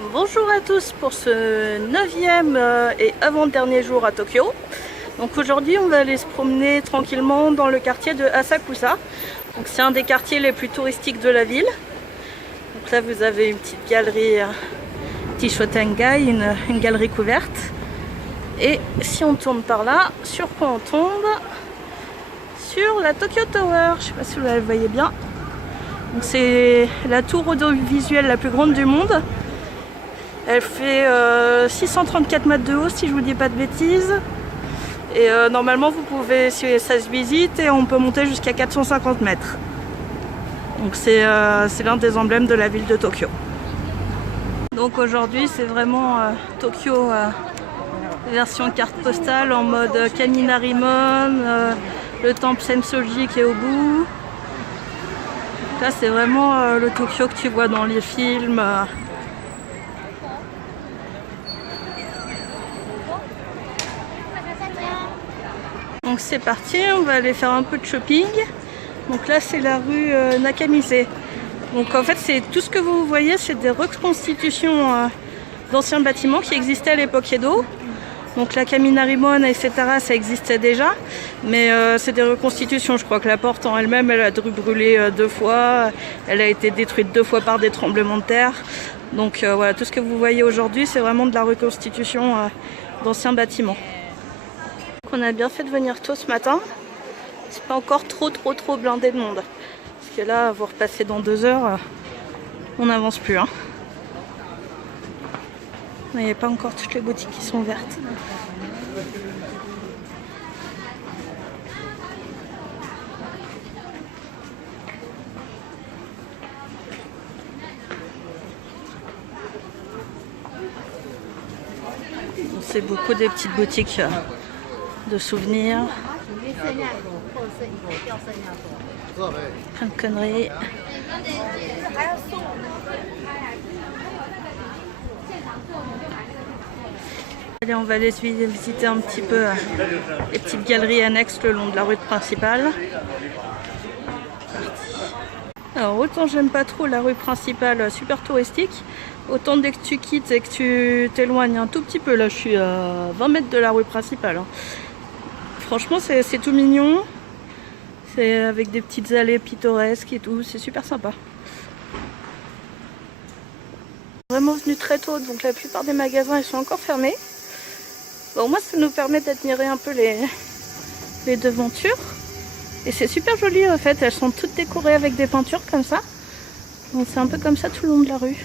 Bonjour à tous pour ce 9e et avant-dernier jour à Tokyo. Donc aujourd'hui on va aller se promener tranquillement dans le quartier de Asakusa. Donc c'est un des quartiers les plus touristiques de la ville. Donc là vous avez une petite galerie Tishotengai, une galerie couverte. Et si on tourne par là, sur quoi on tombe? Sur la Tokyo Tower, je ne sais pas si vous la voyez bien. Donc c'est la tour audiovisuelle la plus grande du monde. Elle fait 634 mètres de haut si je vous dis pas de bêtises. Et normalement vous pouvez, ça se visite et on peut monter jusqu'à 450 mètres. Donc c'est l'un des emblèmes de la ville de Tokyo. Donc aujourd'hui c'est vraiment Tokyo version carte postale en mode Kaminarimon, le temple Sensoji qui est au bout. Là c'est vraiment le Tokyo que tu vois dans les films. Donc c'est parti, on va aller faire un peu de shopping. Donc là c'est la rue Nakamise. Donc en fait c'est tout ce que vous voyez, c'est des reconstitutions d'anciens bâtiments qui existaient à l'époque Edo. Donc la Kaminarimon, etc. ça existait déjà. Mais c'est des reconstitutions, je crois que la porte en elle-même elle a dû brûler 2 fois. Elle a été détruite 2 fois par des tremblements de terre. Donc voilà, tout ce que vous voyez aujourd'hui c'est vraiment de la reconstitution d'anciens bâtiments. On a bien fait de venir tôt ce matin. C'est pas encore trop blindé de monde. Parce que là, vous repassez dans 2 heures, on n'avance plus. Hein. Il n'y a pas encore toutes les boutiques qui sont ouvertes. C'est beaucoup des petites boutiques de souvenirs, plein de conneries. Allez, on va aller visiter un petit peu les petites galeries annexes le long de la rue principale. Alors autant j'aime pas trop la rue principale super touristique, autant dès que tu quittes et que tu t'éloignes un tout petit peu, là je suis à 20 mètres de la rue principale. Hein. Franchement c'est tout mignon, c'est avec des petites allées pittoresques et tout, c'est super sympa. Vraiment venu très tôt, donc la plupart des magasins ils sont encore fermés. Bon, moi ça nous permet d'admirer un peu les devantures. Et c'est super joli en fait, elles sont toutes décorées avec des peintures comme ça. Donc c'est un peu comme ça tout le long de la rue.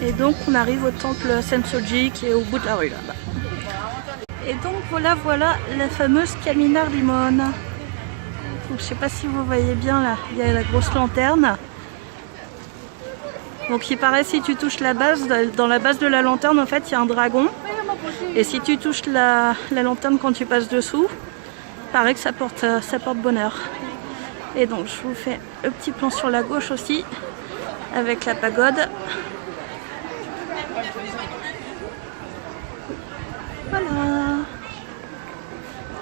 Et donc on arrive au temple Sensoji qui est au bout de la rue là-bas. Et donc voilà la fameuse Kaminarimon. Donc je sais pas si vous voyez bien là, il y a la grosse lanterne. Donc il paraît si tu touches la base, dans la base de la lanterne en fait il y a un dragon. Et si tu touches la lanterne quand tu passes dessous, il paraît que ça porte bonheur. Et donc je vous fais le petit plan sur la gauche aussi, avec la pagode. Voilà.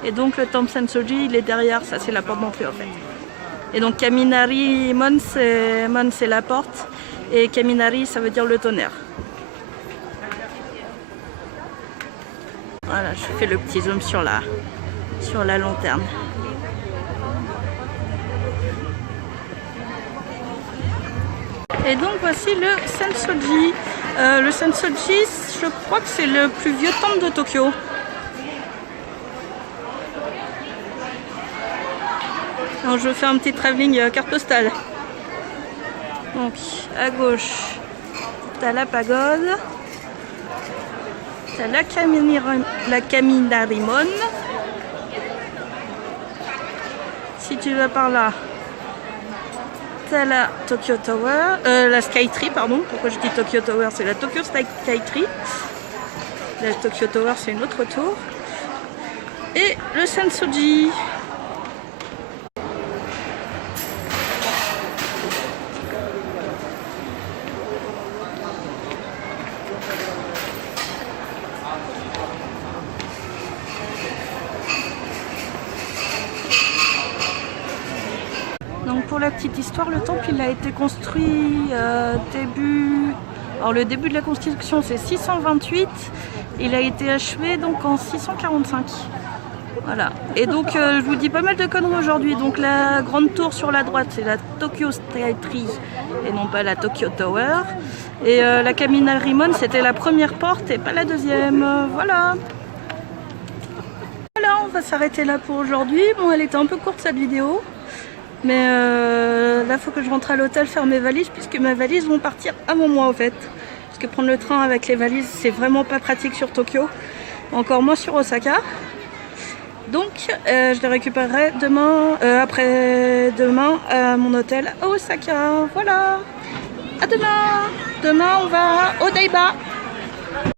Et donc le temple Sensoji il est derrière, ça c'est la porte d'entrée en fait. Et donc Kaminarimon c'est la porte. Et Kaminari, ça veut dire le tonnerre. Voilà, je fais le petit zoom sur la lanterne. Et donc voici le Sensoji. Le Sensoji, je crois que c'est le plus vieux temple de Tokyo. Alors je fais un petit travelling carte postale. Donc à gauche, tu as la pagode, tu as la Kaminarimon. Si tu vas par là, tu as la Tokyo Tower, la Skytree, pardon. Pourquoi je dis Tokyo Tower? C'est la Tokyo Skytree. La Tokyo Tower, c'est une autre tour. Et le Sensoji. Donc pour la petite histoire, le temple il a été construit Alors le début de la construction c'est 628, il a été achevé donc en 645. Voilà. Et donc je vous dis pas mal de conneries aujourd'hui. Donc la grande tour sur la droite c'est la Tokyo Sky Tree et non pas la Tokyo Tower. Et la Camina Rimon c'était la première porte et pas la deuxième. Voilà. Voilà, on va s'arrêter là pour aujourd'hui. Bon, elle était un peu courte cette vidéo. Mais là, il faut que je rentre à l'hôtel faire mes valises puisque mes valises vont partir avant moi en fait. Parce que prendre le train avec les valises, c'est vraiment pas pratique sur Tokyo. Encore moins sur Osaka. Donc, je les récupérerai demain, après-demain à mon hôtel à Osaka. Voilà. À demain. Demain, on va au Odaiba.